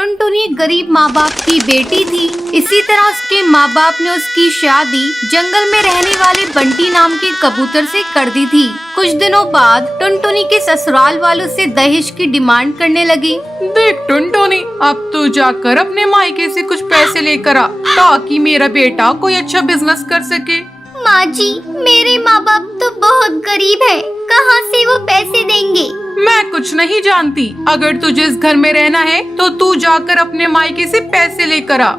टुनटुनी एक गरीब माँ बाप की बेटी थी। इसी तरह उसके माँ बाप ने उसकी शादी जंगल में रहने वाले बंटी नाम के कबूतर से कर दी थी। कुछ दिनों बाद टुनटुनी के ससुराल वालों से दहेज की डिमांड करने लगी। देख टुनटुनी, अब तू जाकर अपने मायके से कुछ पैसे लेकर आ ताकि मेरा बेटा कोई अच्छा बिजनेस कर सके। माँ जी, मेरे माँ बाप तो बहुत गरीब है, कहाँ से वो पैसे देंगे? मैं कुछ नहीं जानती। अगर तुझे इस घर में रहना है तो तू जाकर अपने मायके से पैसे लेकर आ।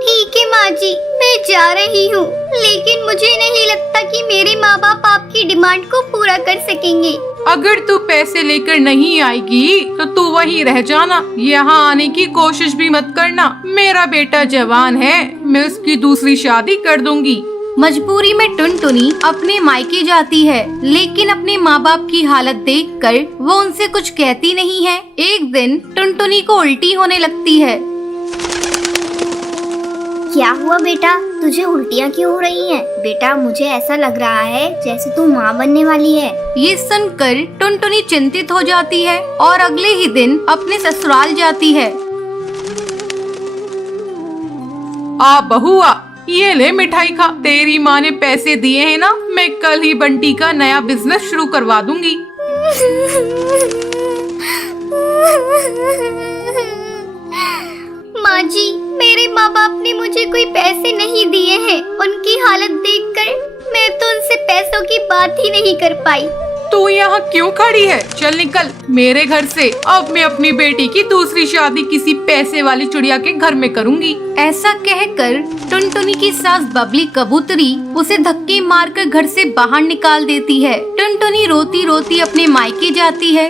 ठीक है माँ जी, मैं जा रही हूँ, लेकिन मुझे नहीं लगता कि मेरे माँ बाप आपकी डिमांड को पूरा कर सकेंगे। अगर तू पैसे लेकर नहीं आएगी तो तू वहीं रह जाना, यहाँ आने की कोशिश भी मत करना। मेरा बेटा जवान है, मैं उसकी दूसरी शादी कर दूंगी। मजबूरी में टुनटुनी अपने मायके जाती है, लेकिन अपने माँ बाप की हालत देखकर वो उनसे कुछ कहती नहीं है। एक दिन टुनटुनी को उल्टी होने लगती है। क्या हुआ बेटा, तुझे उल्टियाँ क्यों हो रही हैं? बेटा मुझे ऐसा लग रहा है जैसे तू माँ बनने वाली है। ये सुनकर टुनटुनी चिंतित हो जाती है और अगले ही दिन अपने ससुराल जाती है। आ बहुआ, ये ले मिठाई खा। तेरी माँ ने पैसे दिए हैं ना, मैं कल ही बंटी का नया बिजनेस शुरू करवा दूंगी। माँ जी, मेरे माँ बाप ने मुझे कोई पैसे नहीं दिए हैं। उनकी हालत देखकर मैं तो उनसे पैसों की बात ही नहीं कर पाई। तू यहाँ क्यों खड़ी है? चल निकल मेरे घर से। अब मैं अपनी बेटी की दूसरी शादी किसी पैसे वाली चिड़िया के घर में करूँगी। ऐसा कहकर टुनटुनी की सास बबली कबूतरी उसे धक्के मारकर घर से बाहर निकाल देती है। टुनटुनी रोती रोती अपने मायके जाती है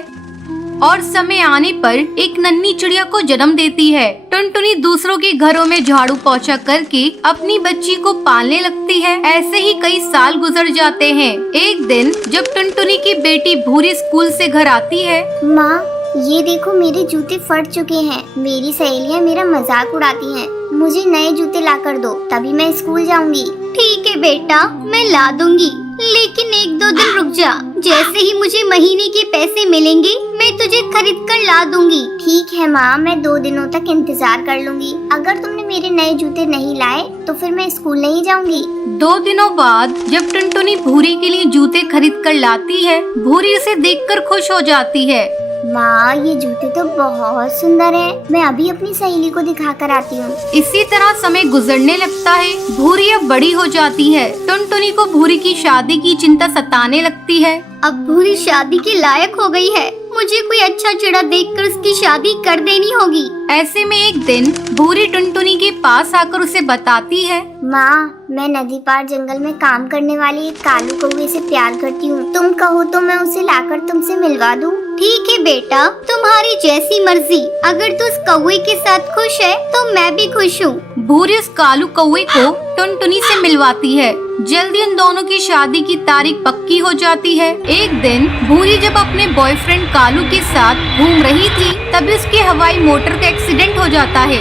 और समय आने पर एक नन्ही चिड़िया को जन्म देती है। टुनटुनी दूसरों के घरों में झाड़ू पोछा करके अपनी बच्ची को पालने लगती है। ऐसे ही कई साल गुजर जाते हैं। एक दिन जब टुनटुनी की बेटी भूरी स्कूल से घर आती है। माँ, ये देखो मेरे जूते फट चुके हैं। मेरी सहेलियाँ मेरा मजाक उड़ाती हैं। मुझे नए जूते ला कर दो, तभी मैं स्कूल जाऊंगी। ठीक है बेटा, मैं ला दूंगी, लेकिन 1-2 दिन रुक जा। जैसे ही मुझे महीने के पैसे मिलेंगे मैं तुझे खरीद कर ला दूंगी। ठीक है माँ, मैं 2 दिनों तक इंतजार कर लूंगी। अगर तुमने मेरे नए जूते नहीं लाए तो फिर मैं स्कूल नहीं जाऊंगी। 2 दिनों बाद जब टुनटुनी भूरी के लिए जूते खरीद कर लाती है, भूरी उसे देखकर खुश हो जाती है। माँ, ये जूते तो बहुत सुंदर हैं। मैं अभी अपनी सहेली को दिखा कर आती हूँ। इसी तरह समय गुजरने लगता है। भूरी अब बड़ी हो जाती है। टुनटुनी को भूरी की शादी की चिंता सताने लगती है। अब भूरी शादी के लायक हो गई है, मुझे कोई अच्छा चिड़ा देखकर उसकी शादी कर देनी होगी। ऐसे में एक दिन भूरी टुनटुनी के पास आकर उसे बताती है। माँ, मैं नदी पार जंगल में काम करने वाली एक कालू कौवे से प्यार करती हूँ। तुम कहो तो मैं उसे लाकर तुमसे मिलवा दूँ। ठीक है बेटा, तुम्हारी जैसी मर्जी। अगर तू उस कौवे के साथ खुश है तो मैं भी खुश हूँ। भूरी उस कालू कौवे को टुनटुनी से मिलवाती है। जल्दी उन दोनों की शादी की तारीख पक्की हो जाती है। एक दिन भूरी जब अपने बॉयफ्रेंड कालू के साथ घूम रही थी, तभी उसके हवाई मोटर का एक्सीडेंट हो जाता है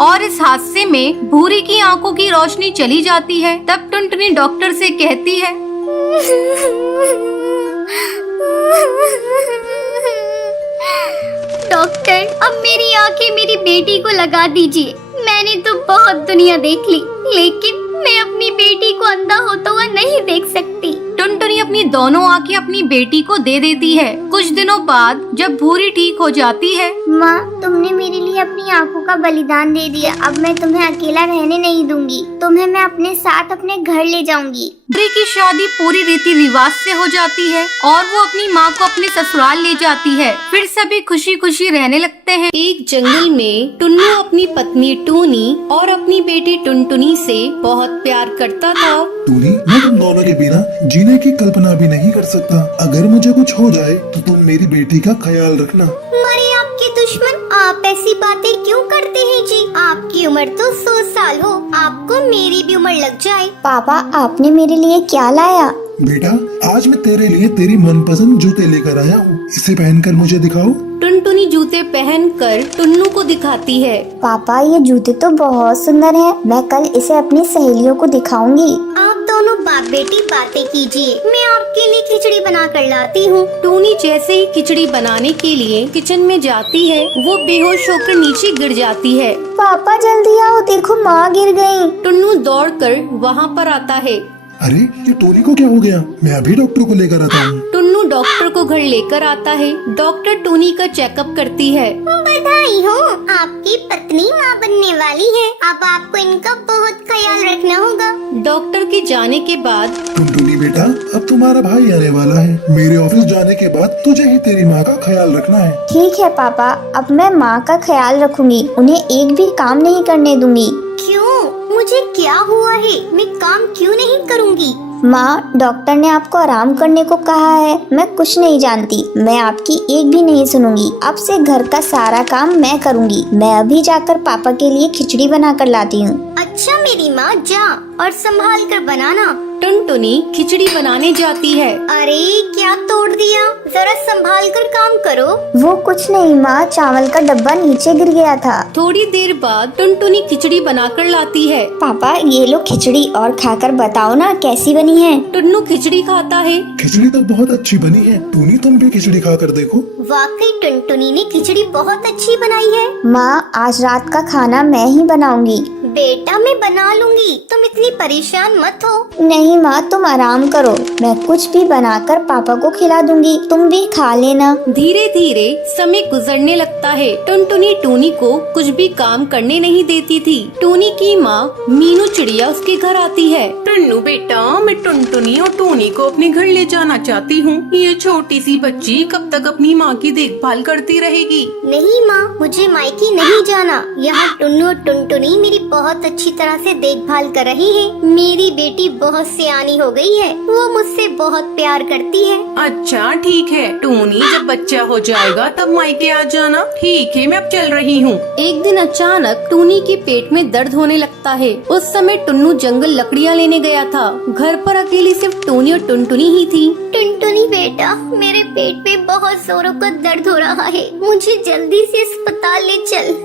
और इस हादसे में भूरी की आंखों की रोशनी चली जाती है। तब टुनटुनी डॉक्टर से कहती है। डॉक्टर, अब मेरी आंखें मेरी बेटी को लगा दीजिए। मैंने तो बहुत दुनिया देख ली, लेकिन मैं अपनी बेटी को अंधा होता हुआ नहीं देख सकती। टुनटुनी अपनी दोनों आंखें अपनी बेटी को दे देती है। कुछ दिनों बाद जब भूरी ठीक हो जाती है। माँ, तुमने मेरे लिए अपनी आंखों का बलिदान दे दिया। अब मैं तुम्हें अकेला रहने नहीं दूंगी। तुम्हें मैं अपने साथ अपने घर ले जाऊंगी। भूरी की शादी पूरी रीति रिवाज से हो जाती है और वो अपनी माँ को अपने ससुराल ले जाती है। फिर सभी खुशी खुशी रहने लगते हैं। एक जंगल में टुन्नू अपनी पत्नी टूनी और अपनी बेटी टुनटुनी से बहुत प्यार करता था। टूनी, मैं तुम दोनों के बिना जीने की कल्पना भी नहीं कर सकता। अगर मुझे कुछ हो जाए तो तुम मेरी बेटी का ख्याल रखना। मरे आपके दुश्मन, आप ऐसी बातें क्यों करते हैं जी? आपकी उम्र तो 100 साल हो, आपको मेरी भी उम्र लग जाए। पापा, आपने मेरे लिए क्या लाया? बेटा, आज मैं तेरे लिए तेरी मनपसंद जूते लेकर आया हूँ। इसे पहनकर मुझे दिखाओ। टुनटुनी जूते पहनकर टुन्नू को दिखाती है। पापा, ये जूते तो बहुत सुंदर हैं। मैं कल इसे अपनी सहेलियों को दिखाऊंगी। आप दोनों अब आप बेटी बातें कीजिए, मैं आपके लिए खिचड़ी बना कर लाती हूँ। टोनी जैसे ही खिचड़ी बनाने के लिए किचन में जाती है, वो बेहोश होकर नीचे गिर जाती है। पापा जल्दी आओ, देखो माँ गिर गई। टुन्नू दौड़कर वहाँ पर आता है। अरे ये टोनी को क्या हो गया? मैं अभी डॉक्टर को लेकर आता हूँ। टुन्नू डॉक्टर को घर लेकर आता है। डॉक्टर टोनी का चेकअप करती है। बधाई हो, आपकी पत्नी माँ बनने वाली है। अब आपको इनका बहुत ख्याल रखना होगा। डॉक्टर के जाने के बाद टुनटुनी बेटा, अब तुम्हारा भाई आने वाला है। मेरे ऑफिस जाने के बाद तुझे ही तेरी माँ का ख्याल रखना है। ठीक है पापा, अब मैं माँ का ख्याल रखूंगी, उन्हें एक भी काम नहीं करने दूंगी। क्यों? मुझे क्या हुआ है? मैं काम क्यों नहीं करूँगी? माँ, डॉक्टर ने आपको आराम करने को कहा है। मैं कुछ नहीं जानती, मैं आपकी एक भी नहीं सुनूंगी। अब से घर का सारा काम मैं करूंगी। मैं अभी जाकर पापा के लिए खिचड़ी बना कर लाती हूँ। अच्छा मेरी माँ, जा और संभाल कर बनाना। टुनटुनी खिचड़ी बनाने जाती है। अरे क्या तोड़ दिया, जरा संभाल कर काम करो। वो कुछ नहीं माँ, चावल का डब्बा नीचे गिर गया था। थोड़ी देर बाद टुनटुनी खिचड़ी बनाकर लाती है। पापा ये लो खिचड़ी, और खाकर बताओ ना कैसी बनी है। टुन्नू खिचड़ी खाता है। खिचड़ी तो बहुत अच्छी बनी है। टोनी तुम भी खिचड़ी खा कर देखो। वाकई टुनटुनी ने खिचड़ी बहुत अच्छी बनाई है। माँ, आज रात का खाना मैं ही बनाऊंगी। बेटा मैं बना लूंगी, तुम इतनी परेशान मत हो। नहीं माँ, तुम आराम करो, मैं कुछ भी बनाकर पापा को खिला दूंगी, तुम भी खा लेना। धीरे धीरे समय गुजरने लगता है। टुनटुनी टोनी को कुछ भी काम करने नहीं देती थी। टोनी की माँ मीनू चिड़िया उसके घर आती है। टुन्नू बेटा, मैं टुनटुनी और टोनी को अपने घर ले जाना चाहती हूँ। ये छोटी सी बच्ची कब तक अपनी माँ की देखभाल करती रहेगी? नहीं माँ, मुझे मायके नहीं जाना। यहाँ टुन्नू और टुनटुनी मेरी बहुत अच्छी तरह से देखभाल कर रही है। मेरी बेटी बहुत सियानी हो गई है, वो मुझसे बहुत प्यार करती है। अच्छा ठीक है टोनी, जब बच्चा हो जाएगा तब मायके आ जाना। ठीक है, मैं अब चल रही हूँ। एक दिन अचानक टोनी के पेट में दर्द होने लगता है। उस समय टुन्नू जंगल लकड़ियाँ लेने गया था। घर पर अकेली सिर्फ टोनी और टुनटुनी ही थी। टुनटुनी बेटा, मेरे पेट में बहुत जोरों का दर्द हो रहा है, मुझे जल्दी से अस्पताल ले चल।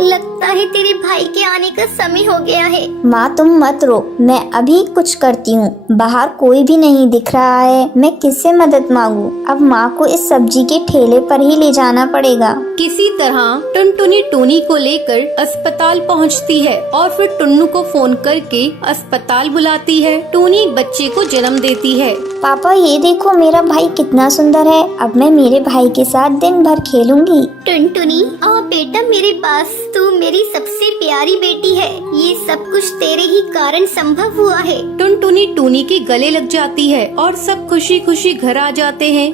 लगता है तेरे भाई के आने का समय हो गया है। माँ तुम मत रो, मैं अभी कुछ करती हूँ। बाहर कोई भी नहीं दिख रहा है, मैं किससे मदद मांगू? अब माँ को इस सब्जी के ठेले पर ही ले जाना पड़ेगा। किसी तरह टुनटुनी टोनी को लेकर अस्पताल पहुंचती है और फिर टुन्नू को फोन करके अस्पताल बुलाती है। टोनी बच्चे को जन्म देती है। पापा ये देखो मेरा भाई कितना सुंदर है, अब मैं मेरे भाई के साथ दिन भर खेलूंगी। टुनटुनी आओ बेटा मेरे पास, तू मेरी सबसे प्यारी बेटी है। ये सब कुछ तेरे ही कारण संभव हुआ है। टुनटुनी टोनी के गले लग जाती है और सब खुशी खुशी घर आ जाते हैं।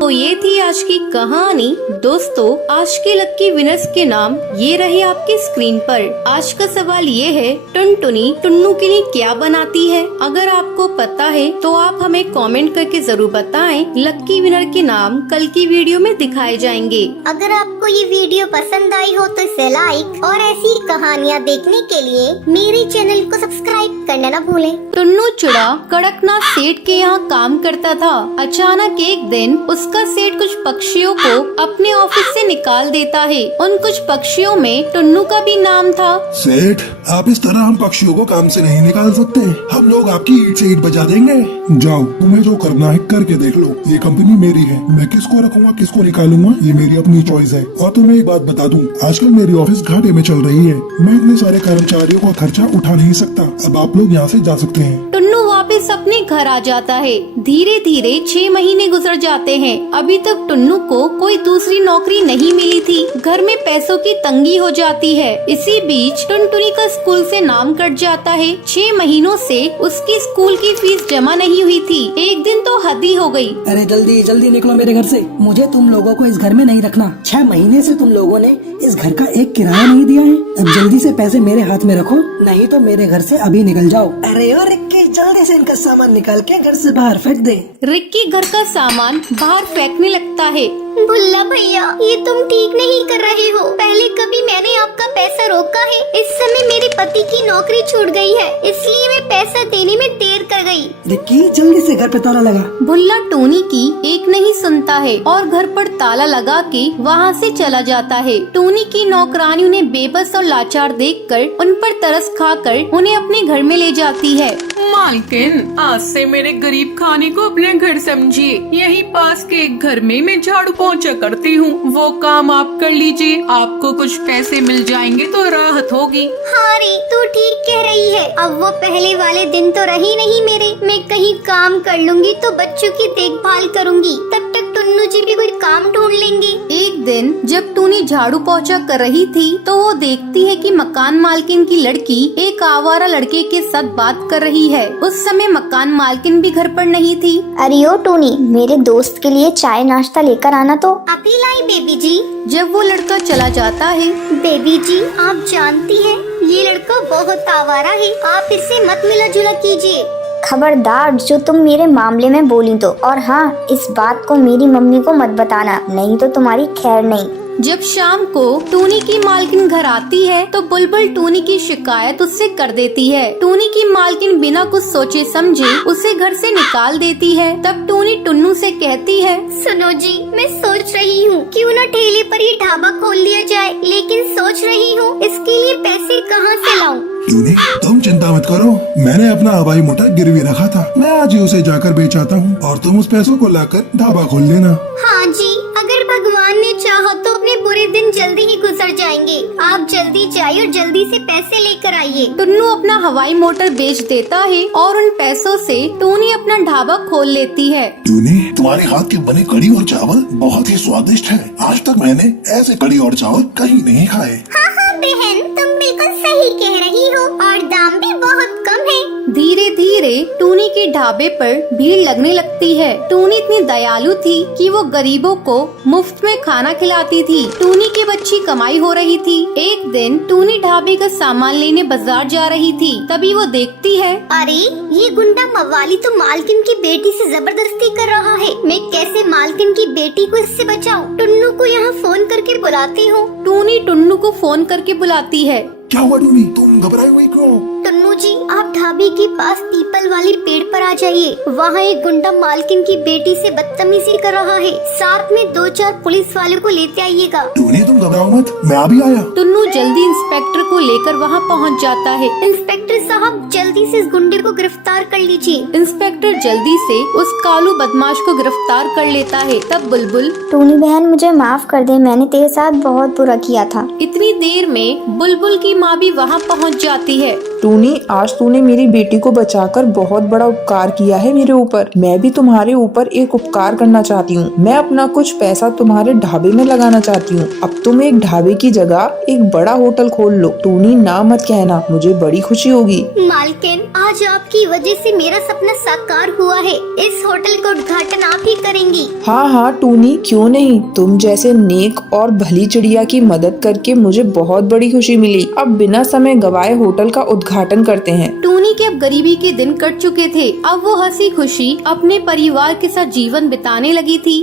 तो ये थी आज की कहानी। दोस्तों, आज के लक्की विनर्स के नाम ये रहे आपकी स्क्रीन पर। आज का सवाल ये है, टुनटुनी टुन्नू के लिए क्या बनाती है? अगर आपको पता है तो आप हमें कमेंट करके जरूर बताएं। लक्की विनर के नाम कल की वीडियो में दिखाए जाएंगे। अगर आपको ये वीडियो पसंद आई हो तो इसे लाइक और ऐसी कहानियाँ देखने के लिए मेरे चैनल को सब्सक्राइब करना न भूलें। टुन्नू चिड़ा कड़कनाथ सेठ के यहाँ काम करता था। अचानक एक दिन उसका सेठ कुछ पक्षियों को अपने ऑफिस से निकाल देता है। उन कुछ पक्षियों में टुन्नू का भी नाम था। सेठ, आप इस तरह हम पक्षियों को काम से नहीं निकाल सकते। हम लोग आपकी ईंट से ईंट बजा देंगे। जाओ, तुम्हें जो करना है करके देख लो। ये कंपनी मेरी है, मैं किसको रखूंगा किसको निकालूंगा ये मेरी अपनी चॉइस है। और तुम्हें एक बात बता दूं, आजकल मेरी ऑफिस घाटे में चल रही है। मैं इतने सारे कर्मचारियों का खर्चा उठा नहीं सकता। अब आप लोग यहाँ से जा सकते हैं। टुन्नू वापस अपने घर आ जाता है। धीरे धीरे 6 महीने गुजर जाते हैं। अभी तक टुन्नू को कोई दूसरी नौकरी नहीं मिली थी। घर में पैसों की तंगी हो जाती है। इसी बीच टुनटुनी का स्कूल से नाम कट जाता है। 6 महीनों से उसकी स्कूल की फीस जमा नहीं हुई थी। एक दिन तो हद ही हो गई। अरे जल्दी जल्दी निकलो मेरे घर से, मुझे तुम लोगों को इस घर में नहीं रखना। 6 महीने से तुम लोगों ने इस घर का एक किराया नहीं दिया है। अब जल्दी से पैसे मेरे हाथ में रखो, नहीं तो मेरे घर से अभी निकल जाओ। अरे और रिक्की, जल्दी से इनका सामान निकाल के घर से बाहर फेंक दे। रिक्की घर का सामान बाहर फेंकने लगता है। भुल्ला भैया, ये तुम ठीक नहीं कर रहे हो। पहले कभी मैंने आपका पैसा रोका है? इस समय मेरे पति की नौकरी छूट गई है, इसलिए मैं पैसा देने में देर कर गई। रिक्की जल्दी से घर पे ताला लगा। भुल्ला टोनी की एक नहीं सुनता है और घर पर ताला लगा के वहाँ से चला जाता है। टोनी की नौकरानी उन्हें बेबस और लाचार देखकर उन पर तरस खाकर उन्हें अपने घर में ले जाती है। मालकिन, आज से मेरे गरीब खाने को अपने घर समझिए। यहीं पास के एक घर में मैं झाड़ू पोंछा करती हूँ, वो काम आप कर लीजिए। आपको कुछ पैसे मिल जाएंगे तो राहत होगी। हाँ रे, तू ठीक कह रही है। अब वो पहले वाले दिन तो रही नहीं मेरे। मैं कहीं काम कर लूंगी तो बच्चों की देखभाल करूंगी, तब तक टुन्नू जी भी कोई काम ढूंढ लेंगे। एक दिन जब टूनी झाड़ू पोंछा कर रही थी तो वो देखती है कि मकान मालकिन की लड़की एक आवारा लड़के के साथ बात कर रही है। उस समय मकान मालकिन भी घर पर नहीं थी। अरे ओ टोनी, मेरे दोस्त के लिए चाय नाश्ता लेकर आना तो। अभी लाई बेबी जी। जब वो लड़का चला जाता है, बेबी जी, आप जानती हैं ये लड़का बहुत आवारा है, आप इससे मत मिला जुला कीजिए। खबरदार जो तुम मेरे मामले में बोली तो, और हाँ, इस बात को मेरी मम्मी को मत बताना, नहीं तो तुम्हारी खैर नहीं। जब शाम को टूनी की मालकिन घर आती है तो बुलबुल टूनी की शिकायत उससे कर देती है। टूनी की मालकिन बिना कुछ सोचे समझे उसे घर से निकाल देती है। तब टूनी टुन्नू से कहती है, सुनो जी, मैं सोच रही हूँ क्यों न ठेले पर ये ढाबा खोल लिया जाए, लेकिन सोच रही हूँ इसके लिए पैसे कहाँ से लाऊं? टूनी, तुम चिंता मत करो, मैंने अपना हवाई मोटर गिरवी रखा था, मैं आज ही उसे जाकर बेच आता हूँ और तुम उस पैसों को लाकर ढाबा खोल लेना। हाँ जी, अगर भगवान ने चाहा तो अपने बुरे दिन जल्दी ही गुजर जाएंगे। आप जल्दी जाइए और जल्दी से पैसे लेकर आइए। टुन्नू अपना हवाई मोटर बेच देता है और उन पैसों से टूनी अपना ढाबा खोल लेती है। टूनी, तुम्हारे हाथ के बने कड़ी और चावल बहुत ही स्वादिष्ट है। आज तक मैंने ऐसे कड़ी और चावल कहीं नहीं खाए। हाँ हाँ बहन, तुम बिल्कुल सही कह रही हो और दाम भी बहुत कम है। धीरे धीरे टूनी के ढाबे पर भीड़ लगने लगती है। टूनी इतनी दयालु थी कि वो गरीबों को मुफ्त में खाना खिलाती थी। टूनी की अच्छी कमाई हो रही थी। एक दिन टूनी ढाबे का सामान लेने बाजार जा रही थी, तभी वो देखती है, अरे ये गुंडा मवाली तो मालकिन की बेटी से जबरदस्ती कर रहा है। मैं कैसे मालकिन की बेटी को इससे बचाऊं? टुन्नू को यहाँ फोन करके बुलाती हूँ। टूनी टुन्नू को फोन करके बुलाती है। क्या हुआ टूनी, तुम घबराई हुई क्यों? टुन्नू जी, आप ढाबे के पास पीपल वाली पेड़ पर आ जाइए। वहाँ एक गुंडा मालकिन की बेटी से बदतमीजी कर रहा है। साथ में 2-4 पुलिस वालों को लेते आइएगा। टूनी, तुम घबराओ मत, मैं अभी आया। टुन्नू जल्दी इंस्पेक्टर को लेकर वहाँ पहुँच जाता है। इंस्पेक्टर साहब, जल्दी से इस गुंडे को गिरफ्तार कर लीजिए। इंस्पेक्टर जल्दी से उस कालू बदमाश को गिरफ्तार कर लेता है। तब बुलबुल, टूनी बहन मुझे माफ कर दे, मैंने तेरे साथ बहुत बुरा किया था। इतनी देर में बुलबुल की माँ भी वहाँ पहुँच जाती है। टूनी, आज तूने मेरी बेटी को बचाकर बहुत बड़ा उपकार किया है मेरे ऊपर। मैं भी तुम्हारे ऊपर एक उपकार करना चाहती हूँ। मैं अपना कुछ पैसा तुम्हारे ढाबे में लगाना चाहती हूँ। अब तुम एक ढाबे की जगह एक बड़ा होटल खोल लो। टूनी, ना मत कहना, मुझे बड़ी खुशी होगी। मालकिन, आज आपकी वजह से मेरा सपना साकार हुआ है। इस होटल का उद्घाटन आप ही करेंगी। हाँ हाँ टूनी, क्यों नहीं। तुम जैसे नेक और भली चिड़िया की मदद करके मुझे बहुत बड़ी खुशी मिली। अब बिना समय गवाए होटल का उद्घाटन करते हैं। टूनी के अब गरीबी के दिन कट चुके थे। अब वो हंसी खुशी अपने परिवार के साथ जीवन बिताने लगी थी।